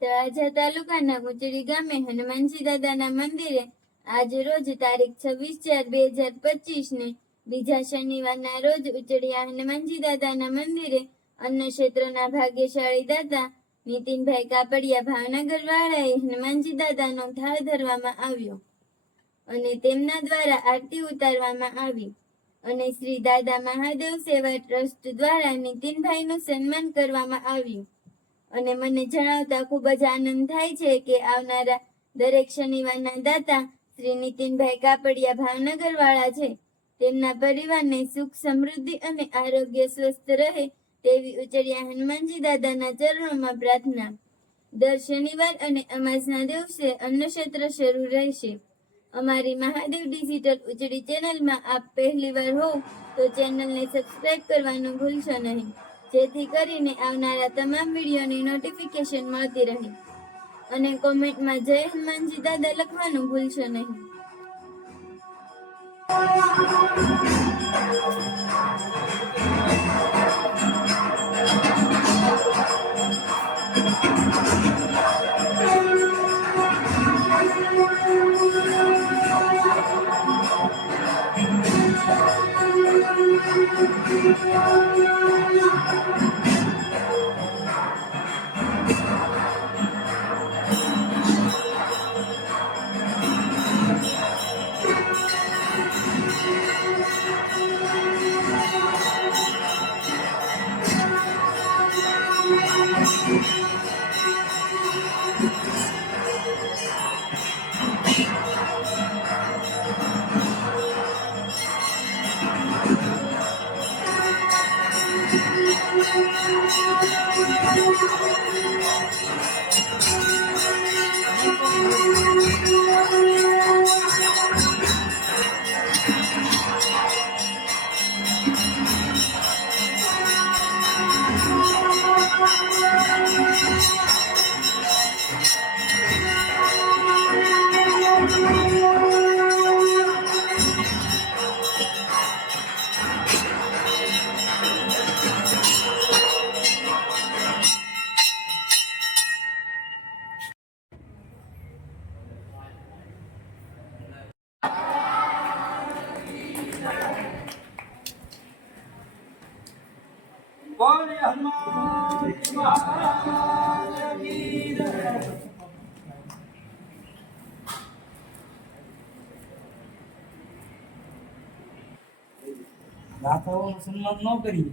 તળાજા તાલુકાના કુચડી ગામે હનુમાનજી દાદાના મંદિરે આજ રોજ તારીખ 26/4/2025 ને બીજા શનિવારના રોજ ઉચડિયા હનુમાનજી દાદાના મંદિરે અન્ન ક્ષેત્રના ભાગ્યશાળી દાતા નીતિનભાઈ કાપડિયા ભાવનગર વાળાએ હનુમાનજી દાદાનો થાળ ધરવામાં આવ્યો અને તેમના દ્વારા આરતી ઉતારવામાં આવી અને શ્રી દાદા મહાદેવ સેવા ટ્રસ્ટ દ્વારા નીતિનભાઈનું સન્માન કરવામાં આવ્યું અને મને જણાવતા ખૂબ જ આનંદ થાય છે કે આવનારા દરેક શનિવારના દાતા શ્રી નીતિનભાઈ કાપડિયા ભાવનગર વાળા છે. તેમના પરિવારને સુખ સમૃદ્ધિ અને આરોગ્ય સ્વસ્થ રહે તેવી ઉચડિયા હનુમાનજી દાદાના ચરણોમાં પ્રાર્થના. દર શનિવાર અને અમાસના દિવસે અન્નક્ષેત્ર શરૂ રહેશે. અમારી મહાદેવ ડિજિટલ ઉચડી ચેનલમાં આપ પહેલી વાર હો તો ચેનલને સબસ્ક્રાઇબ કરવાનું ભૂલશો નહીં, જેથી કરીને આવનારા તમામ વિડીયોની નોટિફિકેશન મળતી રહે અને કોમેન્ટમાં જય હનુમાનજી દાદા લખવાનું ભૂલશો નહીં. बोले हनुमान महाराज की जय। दाताओं सन्मान न करी